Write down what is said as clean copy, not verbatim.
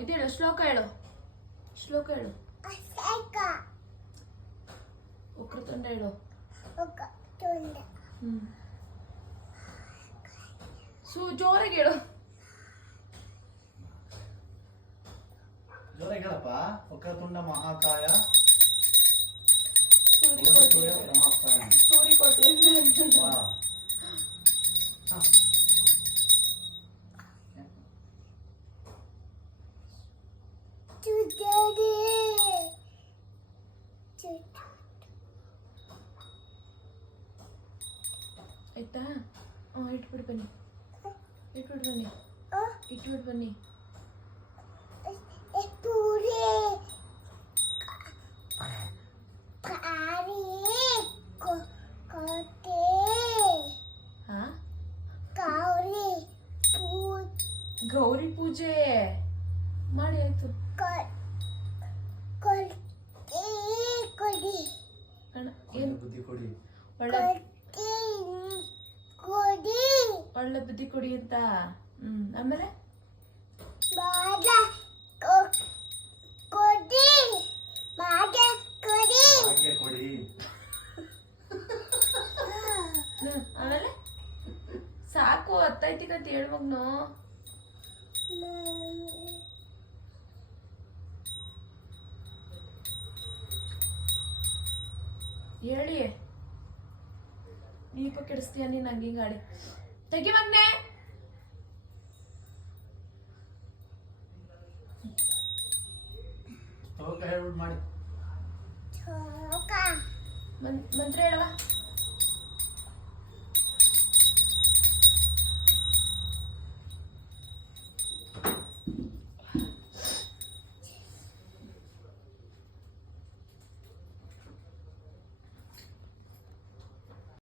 ಇದು ಹೇಳು, ಶ್ಲೋಕ ಹೇಳು. ಶ್ಲೋಕ ಹೇಳು. ವಕ್ರತುಂಡ ಹೇಳು. ಜೋರಾಗಿ ಹೇಳು. ಜೋರಾಗಿ ಹೇಳಪ್ಪ. ವಕ್ರತುಂಡ ಮಹಾಕಾಯ ಸೂರಿಕೋಟಿ ಆಯ್ತಾ? ಇಟ್ಬಿಟ್ಟು ಬನ್ನಿ, ಇಟ್ಬಿಟ್ಟು ಬನ್ನಿ, ಇಟ್ಬಿಟ್ಟು ಬನ್ನಿ. ಗೌರಿ ಪೂಜೆ ಮಾಡಿ ಆಯ್ತು. ಏನು ಬುದ್ಧಿ ಕೊಡಿ, ಒಳ್ಳೆ ಬುದ್ಧಿ ಕೊಡಿ ಅಂತ. ಆಮೇಲೆ ಆಮೇಲೆ ಸಾಕು, ಹತ್ತೈತಿಗಂತ ಹೇಳ್ಮಗ್ನು. ಹೇಳಿ, ದೀಪ ಕೆಡಿಸ್ತೀಯ ನೀನು ಹಂಗೆ ಗಾಡಿ ತೆಗಿ ಮಗ್ನೆ. ಹೇಳ್ಬಿಟ್ಟು ಮಾಡಿ ಮಂತ್ರ ಹೇಳವಾ.